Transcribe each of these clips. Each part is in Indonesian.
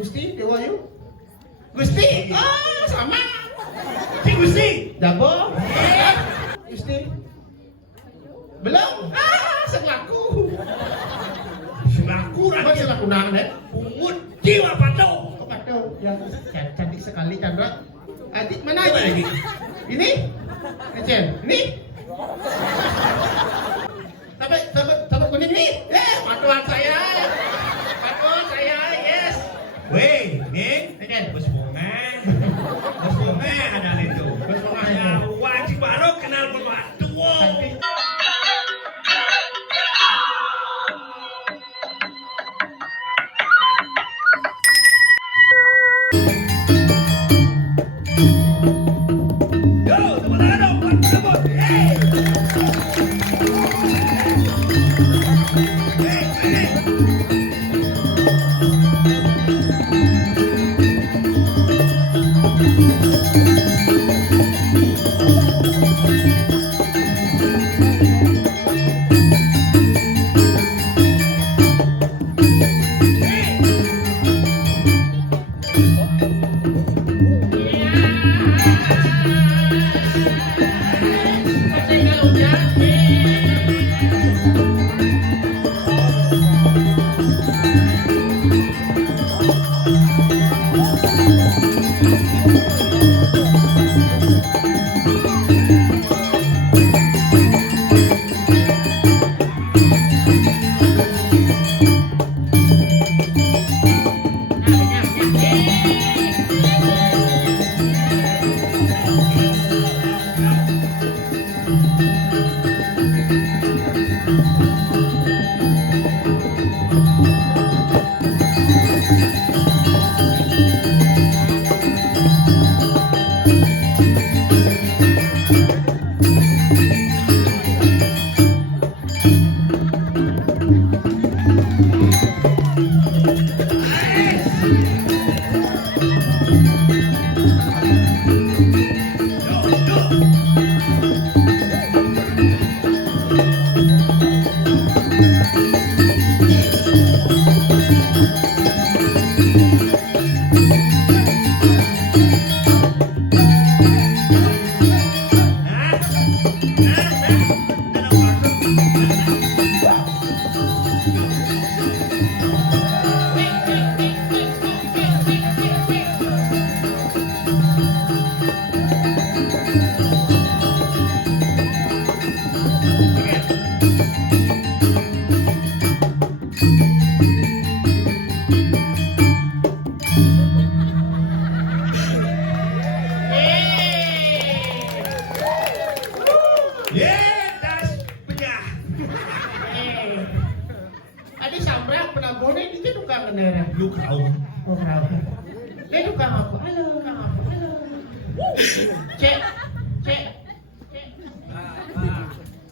Gusti Dewayu Gusti sama si Gusti Dabo Gusti belum selaku apa selaku nangan pungut jiwa pato ya cantik sekali Chandra adik mana lagi ini Ecen ini tapi kuning nih patuan saya yes. Weh, Ning, bos bunga ada itu. Bos bunga ya, wajib baru kenal berbatu. Yo, teman-teman dong, buat hey.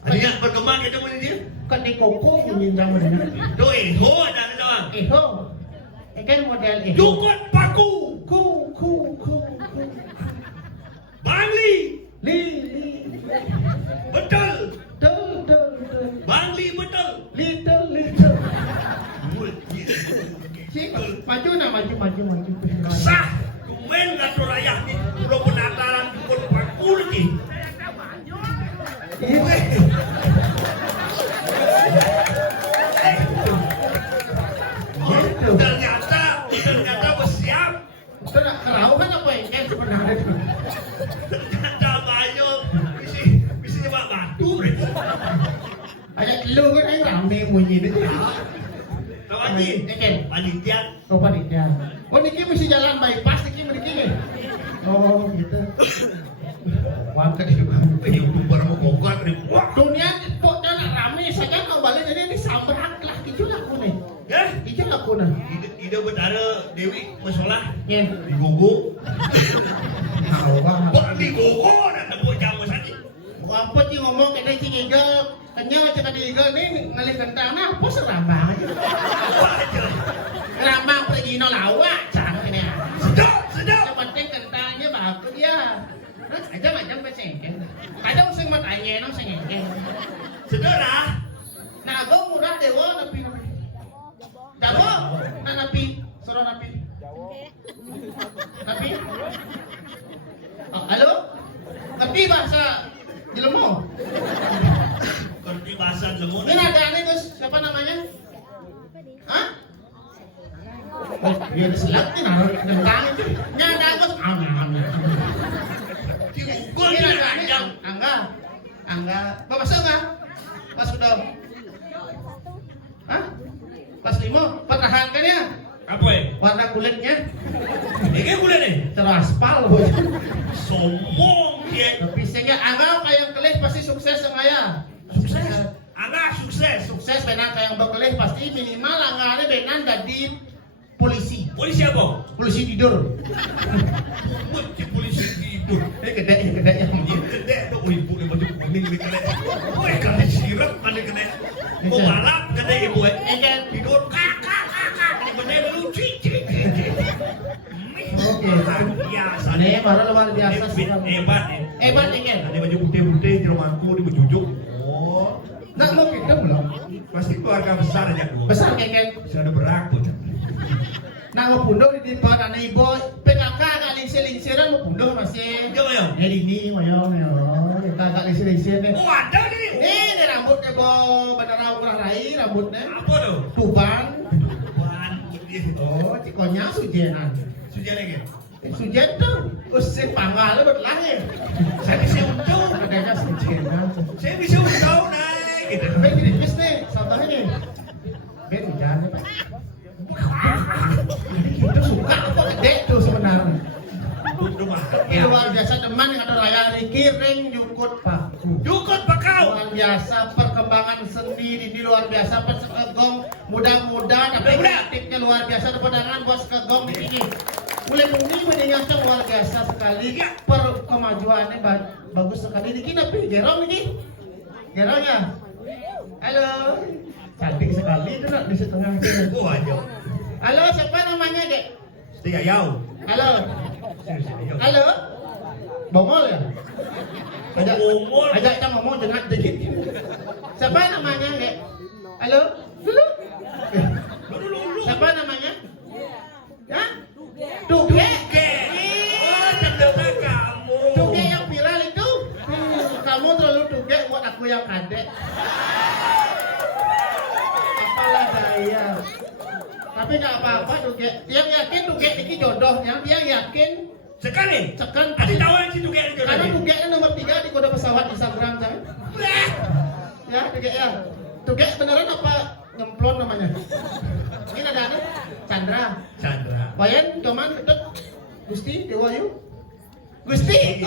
Ada berkembang itu mana dia? Kan di koko punya sama dengan itu ada doang. Kan model Jukut paku. Ku. Bangli. Li. Betul. Del. Bangli betul. Little. Maju. Sah. Kumen ngatur raya ni. Pulau penataran jukut paku lagi. Ternyata bersiap. Kerauhan apa yang sebenarnya? Ternyata banyak. Bisa nyemak batu. Ayat lu kan yang rame bunyi itu. Tahu lagi? Panitia. Panitia. Niki mesti jalan bypass niki. Oh gitu. Wangkat juga. YouTuber mau kokot nih. Dunia kok rame saja kau balik jadi ini sambrak lah gitu lah aku nih. Ya? Ijang aku nah. Ida betara Dewi masalah Yen. digogo. Awang. Kok digogo nak tepuk jamu sakit. Apa sih ngomong kena cing iga? Kenya macam kena iga ni ngalih kentang nah, apa serambang aja. Serambang pergi no lawak cang ini. Sedap. Yang penting kentangnya bagus dia. Aja macam pesengken. Kadang sing matanya nang sengken. Saudara, Nah, gue murah dewa napi. Jago, nah napi, suruh napi. Napi. Oh, halo? Ngerti bahasa Jelemo? ngerti bahasa lemon. Ini ada aneh Gus, siapa namanya? Hah? Oh, dia diselak nih, naruh kentang itu. Ini ada Gus, Digogo Ini ni ada aneh, panjang. Angga. Bapak enggak? Pas udah. Hah? Pas 5, patahan kan ya? Apa ya? Warna kulitnya Ini boleh nih. teraspal. Sombong dia. Tapi sehingga Angga kayak kelih pasti sukses sama ya. Sukses. Anak sukses. Sukses benar kayak berkelih pasti minimal Angga ini benar jadi polisi. Polisi apa? Polisi tidur. Di polisi tidur. Gede yang Ini gede tuh ibu ni baju kuning ni kena. Woi kena sirap kena kena. Mau balap kena ibu Ikan. tidur kakak. Ini benar lucu. Oke. Biasa Ini baru luar biasa sih. Hebat nih. Hebat ikan. Ada baju putih-putih jeromanku di berjujuk. Oh, Nak mau kita belum? pasti keluarga besar aja tuh. Besar ikan. Bisa ada berakut. Nak mau punduh di tempat anak ibu. PKK agak lingsir-lingsiran mau punduh masih. Coba ya. Ini moyong ya. Kita agak lingsir-lingsir nih. Oh ada nih. Ini rambutnya bo beneran murah rai rambutnya. Apa tuh? Tuban. Wan putih. Oh, cikonya sujenan. Sudah lagi. Sujen tuh, usir panggal berlari. Saya bisa untung. Adanya sujenan. Saya bisa untung naik. Gitu. Ben gini, bis nih, contohnya nih. Ben hujan nih, Pak. Jadi kita suka apa gede tuh sebenarnya. Untuk rumah. Ini luar biasa teman yang ada layar kiring jukut paku. Jukut bakau. Luar biasa perkembangan seni ini luar biasa persekegong muda-muda tapi Muda-muda. aktifnya luar biasa ada pedangan buat sekegong ini. Mulai muni mendengarkan luar biasa sekali per kemajuannya bagus sekali ini kita pilih gerong ini gerongnya halo cantik sekali itu nak di setengah sini. Oh aja. Halo siapa namanya dek? Setia yau. Halo halo bongol ya ajak Bongol. ajak kita ngomong jangan dikit siapa namanya dek? Halo dulu Dulu. siapa namanya ya Tuge. Oh, ternyata kamu. Tuge yang viral itu. Kamu terlalu tuge buat aku yang kadek. Apalah saya. Tapi nggak apa-apa Tuge. Yang yakin Tuge ini jodohnya. Dia yakin. Sekali. Sekan Ada tahu yang si Tuge itu karena tadi. Tuge ini nomor 3 di kode pesawat Instagram kan. Ya Tuge ya. Tuge beneran apa nyemplon namanya? Ini ada nih. Chandra. Bayan cuman deket Gusti Dewayu. Gusti,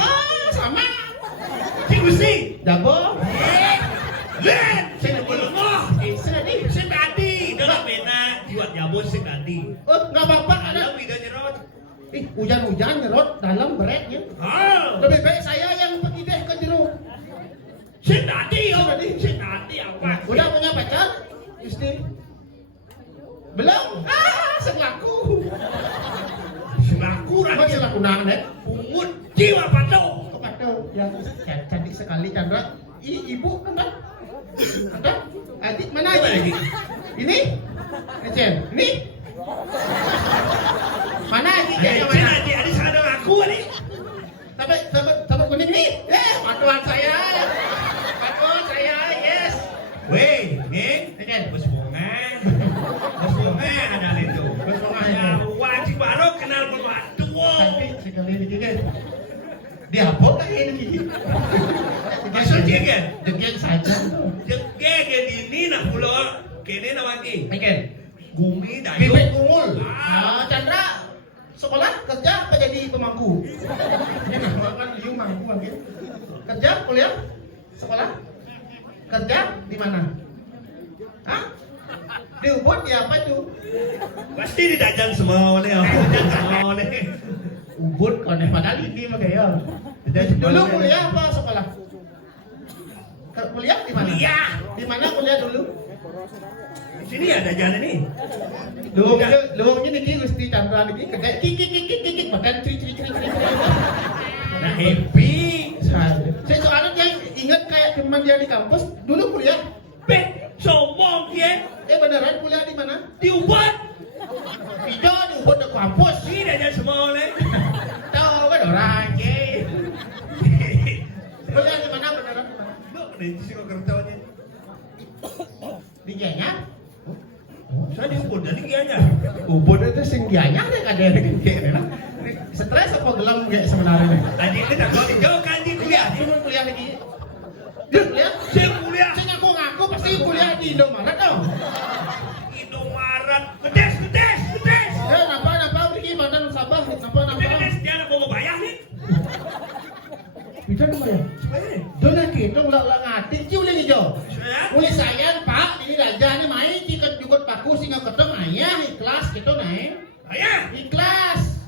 sama. Si Gusti. Jago. Lihat. Saya belum. Sedih. Si tadi. Dalam pena jiwa jabon si tadi. Oh, nggak apa-apa ada. Ada bida nyerot. Hujan-hujan nyerot dalam beretnya. Lebih baik saya yang pergi deh ke jeruk. Si tadi. Si tadi apa? Udah punya pacar? Gusti. Belum? Selaku. Selaku Apa rakyat. selaku nang deh? Pungut jiwa patuh. Kepada yang cantik sekali Chandra. Ibu kan? Ada? Adik mana lagi? Ini? Ecen, ini? Mana adik? Yang mana? Adik sadar aku nih. Sampai kuning nih. Patuan saya. Patuan saya, yes. Weh, Ning. Ecen. Bos bunga. Bos bunga ada itu. Bos bunga Ya, ada. wajib baru kenal berbatu. Cantik sekali ini kan. Dihapus lagi ini. Masuk jegen. Jegen saja. Jegen ini nak pulau. Kene nak lagi. Ecen. Gumi dayu. Bibit kumul. Chandra sekolah kerja apa jadi pemangku? Ini nah kan liu mangku mungkin. Kerja kuliah sekolah kerja di mana? Hah? Di Ubud dia apa tuh? Pasti didajan semua oleh oleh. Ubud konek padahal ini mah gaya. Dulu kuliah apa sekolah? Kuliah di mana? Kuliah. Di mana kuliah dulu? Di sini ada jalan ini. Luangnya niki Gusti Chandra niki kedai kik makan ciri. Nah, happy. Saya soalnya dia ingat kayak teman dia di kampus dulu kuliah. Sombong dia. Beneran kuliah di mana? Di Ubud. Tidak di Ubud di kampus. Ini didajan semua oleh. Tahu kan orang ke? Kuliah di mana beneran di mana? Lu di sini kerjanya. Di Gianyar? Saya di Ubud jadi kianya. Ubud itu sing Gianyar deh kadang kayak nah. Stres apa gelam kayak sebenarnya? Tadi kita kalau dijauhkan di kuliah. Cuma kuliah lagi. Dia kuliah? Saya kuliah. Saya ngaku pasti kuliah di Indomaret dong. Indomaret. Gedes. Napa pergi mantan Sabah? Napa? Gedes dia nak mau bayar nih. Bisa dong ya? Doa kita ulah ngati cium lagi jo. Mulai sayang Pak, ini raja nih main jika juga paku singa ketemu ayah ikhlas gitu naik. Ayah. Ikhlas.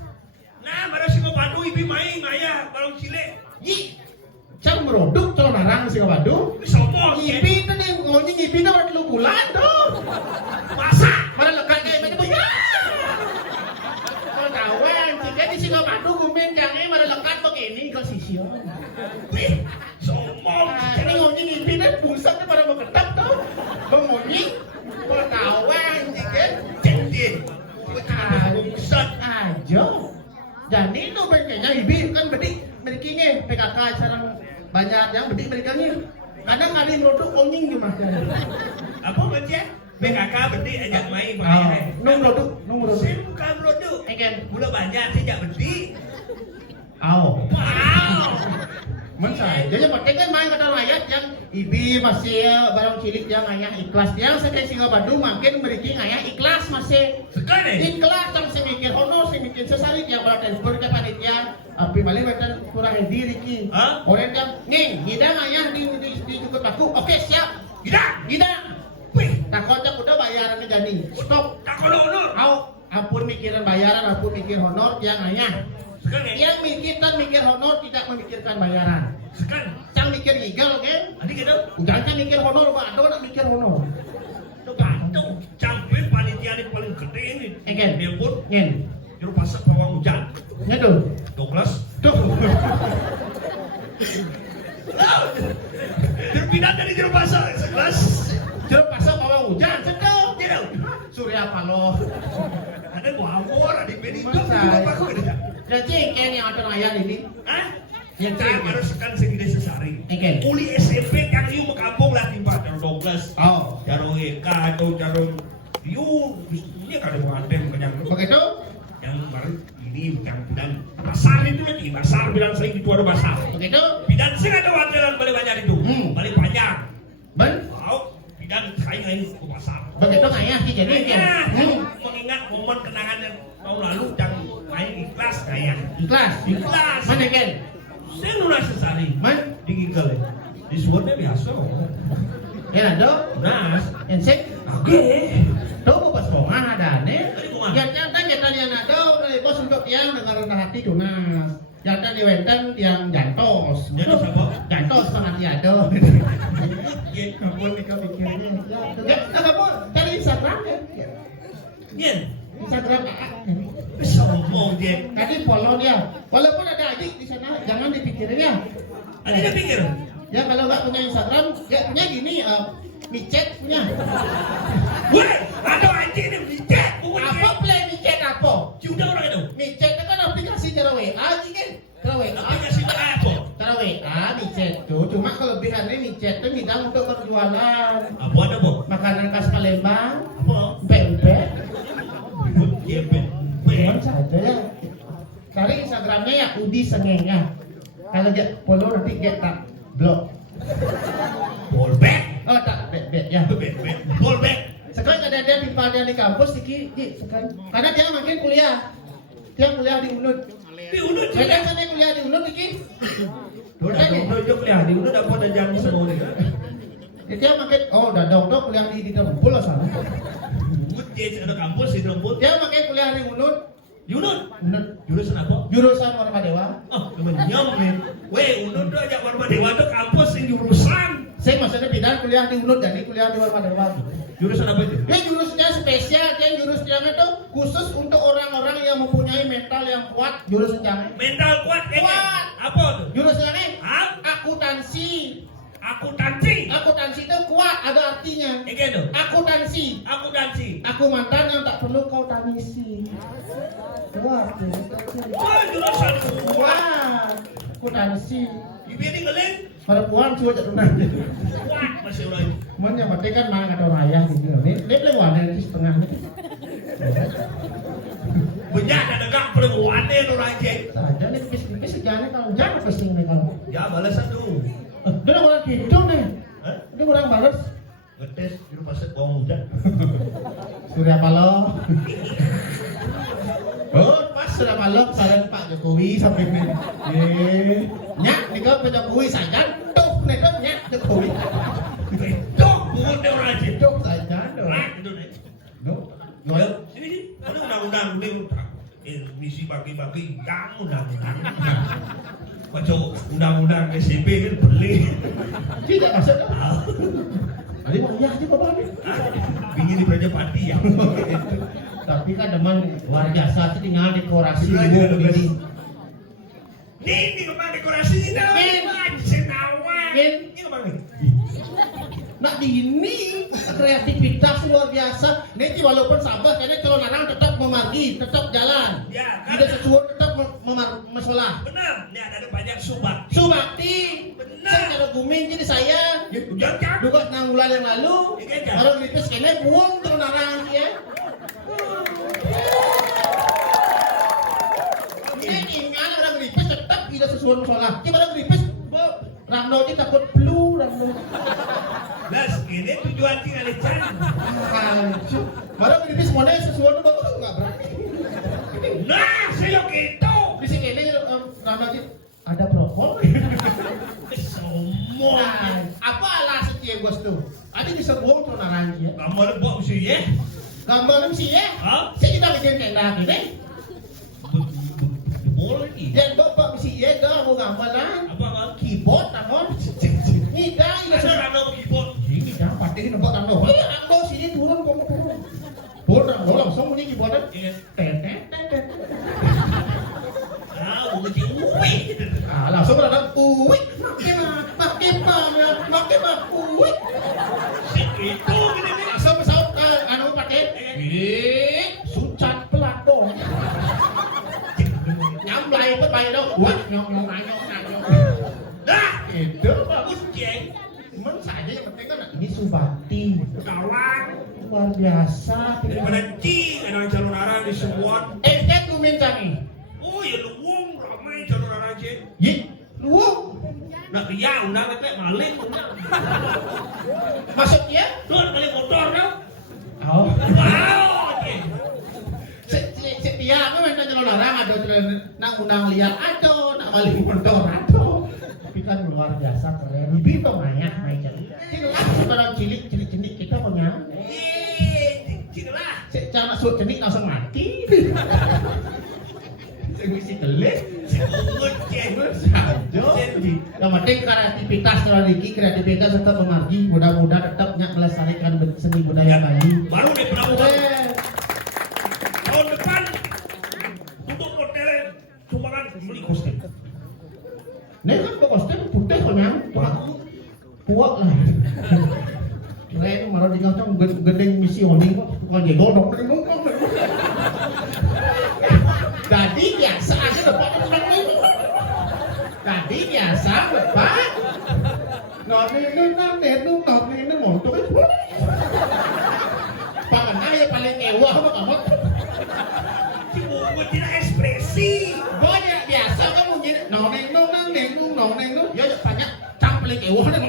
Nah, baru si mau padu ibi main ayah balong cilik. Yi. Cang meroduk calon narang singa padu. Sombong. Ibi itu nih ngomongnya ibi itu udah 3 bulan tuh. Masa? Mana lekat kayak macam ya? Kau kawan, jika di singa padu gumen jangan mana lekat begini kau sisio. Wih, sombong. Ini ngomongnya ibi dan pusatnya pada berkedap tuh. Ngomongnya kau kawan, jika Cendil. pusat aja. Jadi itu kayaknya ibi kan bedik berikinya PKK sekarang banyak yang bedik berikannya. Kadang ada yang produk onying di makan. Apa baca? PKK berarti ajak main pakai. Nung produk. Saya bukan produk. Eken. Mula banyak sejak berdi. Wow. Wow. Mensai. Jadi penting kan main kata rakyat yang ibi masih barang cilik yang ayah ikhlas. Yang saya singa Bandung makin beriking ayah ikhlas masih. Sekali. Ikhlas yang saya mikir honor, saya mikir sesarit yang bertransfer ke panitia. Api balik macam kurang diri ki. Orang yang nih, hidang ayah di cukup aku. Oke siap. Hidang. Wih, takutnya udah bayarannya jadi. Stop. Tak honor. Ampun mikiran bayaran, ampun mikir honor yang ayah. Sekali. Yang mikir honor tidak memikirkan bayaran. Sekali. Cang mikir gigal, kan? Adik gitu. Jangan mikir honor, Pak. Ada nak mikir honor. Bantu. Sampai panitia ini paling gede ini. Eken. Dia pun. Ngen. Juru pasang pawang hujan. Ngeduh. Douglas. Tuh. Terpindah dari juru pasang sekelas. Jero pasang bawang hujan, sedang. Tidak. Surya Paloh. Ada wawor, ada benito. Masa. Jadi ini yang ada ayah ini. Hah? Yang Saya cek. baru sekan segede sesari. Eken. Uli SMP yang iu makampung lah timpa jaro Douglas. Oh. Jaro Eka atau jaro iu bisnisnya kada mengadem kenyang. Begitu? Yang baru ini yang bidan pasar itu lagi pasar bilang saya itu ada pasar. Begitu? Bidan saya ada wajaran balik banyak itu. Balik panjang. Ben? Wow. Bidan saya ini ke pasar. Begitu ayah sih jadi. Mengingat momen kenangan yang tahun lalu yang main ikhlas kayak. Ikhlas. Ikhlas. Mana Ken? Saya lunas sesari. Man? Digigil ya. Di suaranya biasa. Ya ada. Nas. Ensek. Oke. Tuh pas bongan ada nih. Tadi bunga. Yang yang ada bos untuk yang dengar rendah hati tunas. Yang di wenten yang jantos. Jantos apa? Jantos sangat tiada. Iya. Kamu nih kau pikirnya. Ya, kamu dari Instagram ya? Iya. Instagram Sombong dia. tadi follow dia. Walaupun ada adik di sana, jangan dipikirin ya. Ada dia pikir. Ya kalau nggak punya Instagram, ya punya gini, micet punya. Woi, ada anjing ini micet. Apa play micet apa? Sudah orang itu. Micet itu kan aplikasi cara WA, kan? Cara WA. Aplikasi apa? Cara WA, micet tuh. Cuma kelebihannya micet itu bidang untuk berjualan. Apa ada bu? Makanan khas Palembang, Apa? pempek. Iya, Cuman saja ya. Cari Instagramnya ya Udi Sengengah. Kalau dia follow nanti dia tak blok. Ballback. Oh tak bet ya. Ballback. Sekarang ada dia pimpanya di kampus Diki, sekarang. Karena dia makin kuliah. Dia kuliah di UNUD. Di Unut Saya juga. kan dia kuliah di UNUD Diki. Udah kuliah di Unut dapat ada jalan semua ni. Dia makin udah dokter kuliah di Dempul lah sana. Jadi ada kampus di rumput. Dia pakai kuliah di UNUD. Unut. UNUD. Jurusan apa? Jurusan Warma Dewa. Oh, kemenyam nih. Weh, Unut tuh aja Warma Dewa tuh kampus yang jurusan. Saya maksudnya pindah kuliah di UNUD jadi kuliah di Warma Dewa. Jurusan apa itu? Dia jurusnya spesial, dia jurusnya itu khusus untuk orang-orang yang mempunyai mental yang kuat. Jurusnya Mental kuat kayaknya. Kuat. Apa tuh? jurusnya Hah? akuntansi. Akuntansi. Akuntansi itu kuat, ada artinya. Oke tuh. Akuntansi. Akuntansi. Aku mantan yang tak perlu kau tangisi. Kuat. Oh, jurusan kuat. Kuat. Akuntansi. Ibu ini ngeleng. Perempuan cuma tak pernah. Kuat masih orang. Cuman yang penting kan mana kata raya gitu. Ini lewat dari setengah. Banyak ada gak perempuan nih orang aja. Saja nih pis sejarahnya kalau jangan pesing nih kalau. Ya balasan tuh. Dia orang hidung nih. Hah? Dia orang balas. Ngetes di rumah set bawang muda. Surya Paloh. Oh, pas Surya Paloh saran Pak Jokowi sampai nih. Nyak, nih kau Pak Jokowi saja. Tuh, nih kau nyak Jokowi. Tuh, bukan dia orang aja. Tuh saja. Nah, itu nih. Tuh. Ayo, sini sini. Ada undang-undang nih. Misi pagi-pagi kamu undang-undang. Baca undang-undang SMP kan beli. Tidak masuk. Ada mau ya sih bapak nih. Bingin di Prajapati ya. Tapi kan teman luar biasa sih tinggal dekorasi Iya, dulu iya, begini. Ini kemana dekorasi ini dah? Min. Senawan. Min. Ini kemana? Nah di ini kreativitas luar biasa. Nanti walaupun sabar, karena kalau nanang tetap memargi, tetap jalan. Ya, kan? Tidak sesuatu tetap masalah. Benar. Ini ada banyak subak. Subakti, Benar. saya ada booming jadi saya. Jangan. Juga 6 bulan yang lalu, Iya, kan? kalau lipis kena buang terus narang ya. Ini ingat orang lipis tetap tidak sesuatu masalah. Gimana lipis? Ramno ini takut flu, Ramno. Las, ini tujuan tinggal di sana. Baru lipis semuanya sesuatu bagus nggak berarti. Nah, saya gitu. Di sini ini Ramno ini ada prokol. Semua. Nah, apa alasan dia bos tuh? Ada bisa buang tuh narang ya. Kamu ada buat mesti ya? Gambar sih ya. Hah? Saya kita bikin tenda gini. Boleh ni. Dan bapak mesti ya dah mau gambar lah. Apa kan? Keyboard tangan. Ini dah ini Ada rano keyboard. ini dah pasti nampak tangan. Ini ando sini turun kamu turun. Turun langsung bunyi keyboard. Tetet tetet. Ah, bukan cik uwi. Ah langsung ada uwi. Makin uwi. Itu gini ni. Langsung pesawat anu pakai. Sucat pelakon. Nyamblai itu baik dong. Wah, nyong. Dah. Itu Bagus ceng. cuman saja yang penting kan ini Subakti Kawan. luar biasa. Daripada cing ada calon arah di sebuah. Kan lumin canggih. Oh ya luwung ramai calon arah ceng. Yi, luwung. Nak dia undang kayak maling. Maksudnya? Lu ada maling motor kan? Oh. Wow. Ceng. Setia apa macam calon orang ada nak undang liar ada, nak balik motor ada. Tapi kan luar biasa keren. Bibi tuh banyak main jadi. Jelas sekarang cilik kita punya. Cing lah. Cara masuk jenik langsung mati. Misi gelis. Ungut ceng. Yang penting kreativitas kreativitas tetap memargi. Mudah-mudahan tetap melestarikan seni budaya Bali. Baru deh pernah Keren. tahun depan untuk hotel sumbangan beli kostum. Nih kan kostum putih konyang, puak lah. Keren, malah di kantong gedeng misioni kok, bukan dia godong. Jadi biasa aja dapat orang ini. Jadi biasa dapat. Noni montok. Pangan aja paling ewah apa kamu? Cuma tidak ekspresi. Banyak biasa kamu jadi nong. Ya banyak campling ewah deh.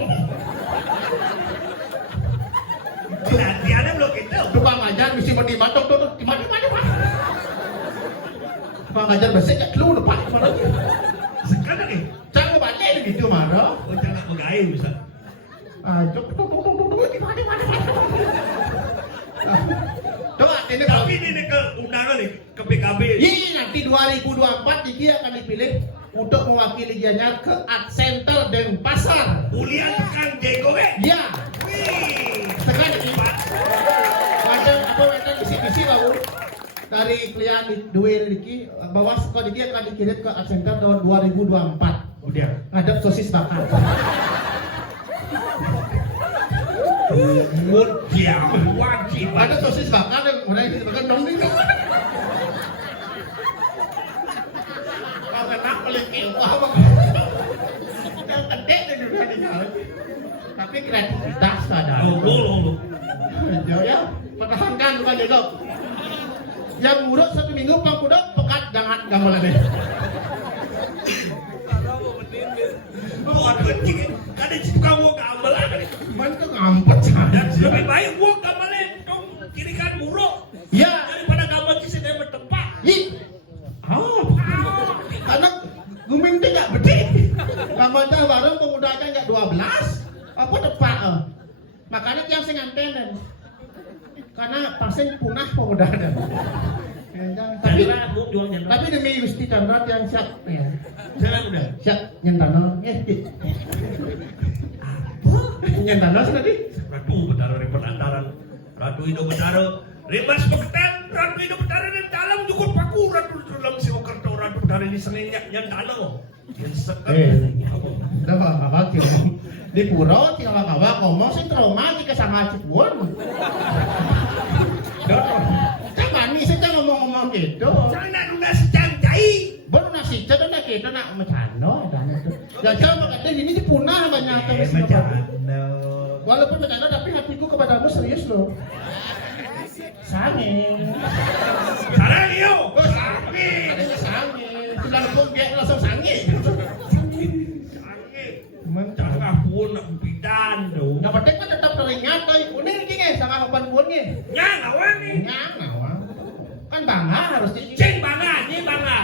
Nanti ada belum kita. Tukang ajar mesti berdiri batok tuh di mana. Tukang ajar besar ya keluar depan mana. Sekarang nih. Jangan balik gitu mana. Oh jangan mengayu bisa. Jok di mana. Coba Tapi ini ke undangan nih ke PKB. Ini nanti 2024 Diki akan dipilih untuk mewakili Gianyar ke Art Center Denpasar. Kuliah tekan Jeko Ya. Wih. Tekan ini. Macam misi baru dari klien di Dwi Diki bahwa sekolah Diki akan dikirim ke Art Center tahun 2024. Udah. Ngadep sosis bakar. Mudia wajib. Ada sosis bakar yang mulai ditekan dong nih. Kalau enak paling kewah bang. Yang gede nih udah dijalan. Tapi kreativitas ada. Lo. Jauh ya, pertahankan bukan jodoh. Yang muruk 1 minggu pang kuda pekat jangan boleh deh. Buat penting kada suka gua gambar ada. Man tuh ngampet saja. Lebih baik gua gambarnya dong kiri kan muruk. Ya, Daripada gambar kisah dia bertempat. ih. Karena gumin tuh nggak beda. Gambarnya bareng pemudanya nggak 12. Apa tepat? Makanya tiang sing antenen. Karena pasti punah pemudanya. Tapi demi Gusti Chandra yang siap ya. Jalan udah. Siap nyentano. Nyentano sih tadi. Ratu Betara di penantaran. Ratu Indo Betara. Rimas Bekten. Ratu Indo Betara dan dalam cukup paku. Ratu dalam Siwokerto. Ratu Betara di Senenyak yang tanah. Yang sekat. Udah apa kira. Di pura tinggal kawa ngomong sih trauma jika sama Cipuan. Mani saja ngomong-ngomong gitu. Jangan udah secang-cai. Baru nasi cah nak kita nak macano. Dan saya berkata ini dipunah banyak terus. Walaupun bercanda tapi hatiku kepadamu serius loh. Sange. Sarang iyo. Sange. Adanya sange. Sudah lupa dia langsung sange. Jangan pun nak bidan tu. Yang penting kan tetap teringat. Unik ni sangat kapan pun ni. Nyang awan ni. Nyang awang. Kan bangga harus di. Cing bangga ni bangga.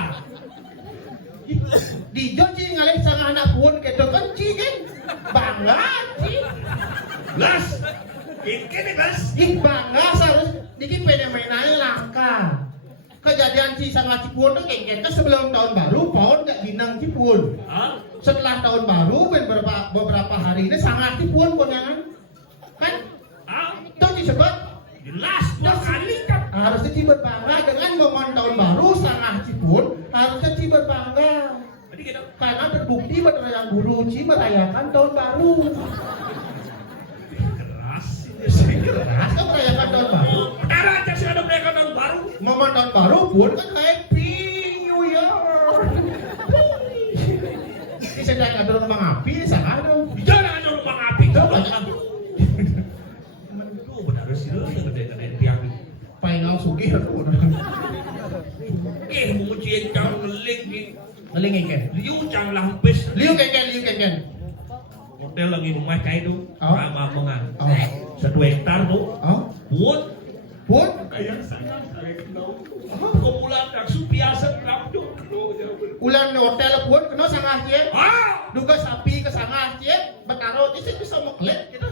Dijo cing ngalih sang anak pun gitu kan cing kan bangga cing. Las. Ini las. Ih bangga harus dikit fenomena langka. Kejadian si sang Cipun tuh kengken kan sebelum tahun baru pohon gak ginang Cipun. Setelah tahun baru beberapa hari ini sangat Cipun konyangan. Kan? Itu disebut Jelas dua kali kan. harusnya Ci berbangga dengan momen tahun baru sangat Cipun harusnya Ci berbangga. Karena terbukti pada yang guru Ci merayakan tahun baru. Keras kan merayakan tahun baru. Udara aja sih ada merayakan tahun baru. Momen tahun baru pun kan happy New Year. Ini sedang ada rumah api, sangat ada. Jangan ada rumah api. Coba jangan. Itu benar sih lo yang gede-gede tiang. Paingau sugih tuh. Mau cian cang ngeling ni. Ngeling ikan. Liu cang lampis. Liu keken. Hotel lagi rumah cai tu. Oh. Ramah mengang. Oh. 1 hektar tu. Oh, Pun pun kayak saya kenal. Kemulan dak supiasa kapjo. ulan hotel pun kena sangat cie. Ah, Duga sapi ke sangat cie. Betaro isi bisa meklet gitu.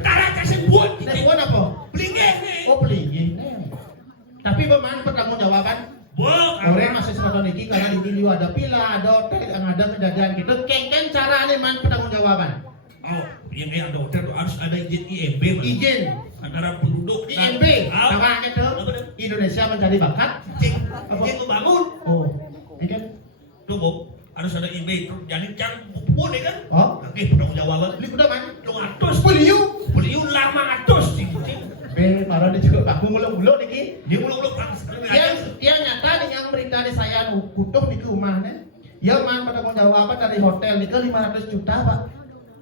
tara kasih buat. Nah, pun apa? Pelinge. Oh, pelingin. Tapi bagaimana pertanggungjawaban? Orang masih semata niki karena di Liu ada pila, ada hotel yang ada kejadian gitu. Kengken cara nih man pertanggungjawaban. Oh, yang ada hotel tu harus ada izin IMB. Izin Antara penduduk IMB. Sama gitu. Indonesia mencari bakat. Cing, dia membangun. Oh, ini kan? Tuh, Bob, harus ada IMB. Jadi jangan pupuk deh kan? Oh, Oke, penanggung-jawaban. ini udah man. 200. Liu. Beliau 500. Cing. Parah dia juga baku nguluk-nguluk niki. Dia uluk-uluk kan. Yang nyata nih yang berita di saya kutuh di rumahnya. Ya man pertanggungjawaban dari hotel nih ke 500 juta pak.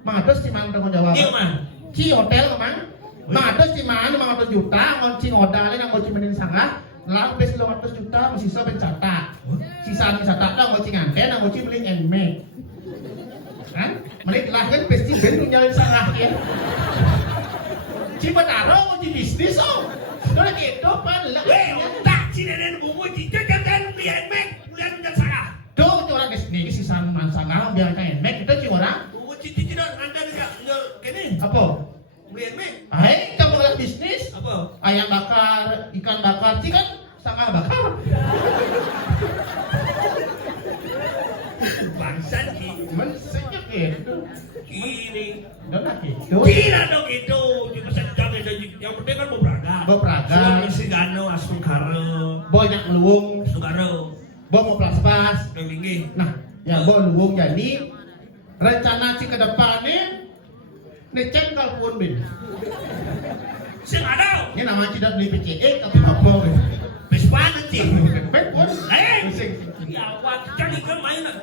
Mangatus si man pertanggungjawaban. Iya man. Ci hotel man. Mangatus si man 500 juta. Ngonci modalnya yang ngonci menin sangat. Lalu 500 juta masih bisa pencatat. Sisa pencatat lah ngonci nganten, ngonci beli enmek. Kan? Mereka lahir pasti bentuk nyalin sangat ya. Ci Betaro ngonci bisnis oh. Kalau gitu pan lah. Tak si nenek bumbu itu jangan lihat mek, lihat dan salah. Tuh orang kesini sisa mansanga biar kayak enmek kita ci orang. Bumbu cici tidak anda tidak kene. Apa? Lihat mek. Hai, kamu ngeliat bisnis? Apa? Ayam bakar, ikan bakar, sih kan setengah bakar. Bangsat ki. Mestinya gitu. Kiri. Dan gitu. Tidak dong itu. Di masa jam yang penting kan bebraga. Bebraga. Suami si Gano asukara. Banyak luwung, Sukara. mau pas-pas. Tinggi. Nah, ya luwung jadi rencana si ke depannya ngecek kalpun bin. Sing ada. Ini namanya tidak beli PCE tapi apa gitu. Bespa nanti. Bet pun. Ya awak jadi kan main nak.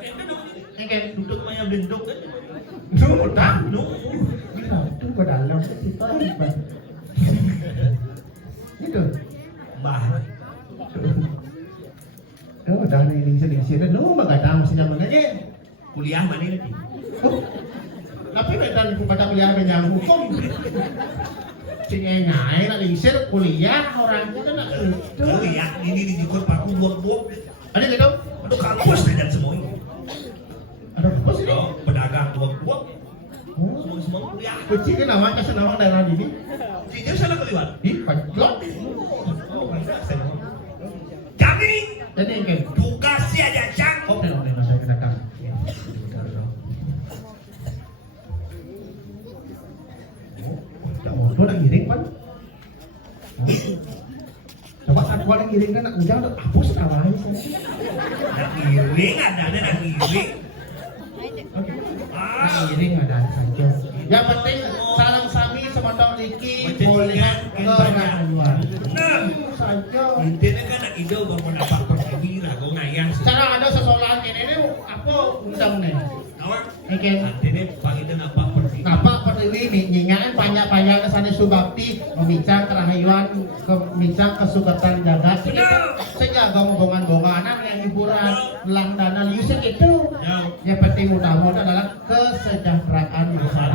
Yang kayak Duduk main benduk kan. duduk tak? No. Gila, itu ke dalam kita hebat. Gitu. Bah. Oh, dah ini sini. No, magadang masih nyaman aja. Kuliah mana nanti? Oh, tapi medan pada kuliah yang hukum. Cengengai nak diisir kuliah orangnya kan nak itu. Kuliah ini di jikut paku buang-buang. Ada gitu? Aduh kampus dan semua ini. Ada apa sih? Oh, pedagang buang-buang. Oh, Semua kuliah. kucing kan namanya senawang daerah ini. Jujur sana keliwat. Ih, panjang. Oh, kami Jadi yang kayak tugasnya aja cang. oh, udah saya katakan. Itu nak ngiring pan. Coba aku ada ngiring kan nak ujang tuh hapus awalnya saya. Nak ngiring ada ngiring. Oke. Ah, Nak ngiring ada saja. Yang penting salam sami semotong Riki boleh ke luar. nah, Saja. intinya kan nak ide baru mendapat perwira, kau ngayang sih. Cara ada sesolan ini apa undang nih? Awak, Oke. intinya pak ide nampak perwira. Napa pertiwi nyingaan banyak-banyak kesana subakti memincang kerahayuan memincang kesukatan jagat sehingga gabungan-gabunganan yang hiburan lang dana yusuk itu Ya, yang penting utama adalah kesejahteraan masyarakat.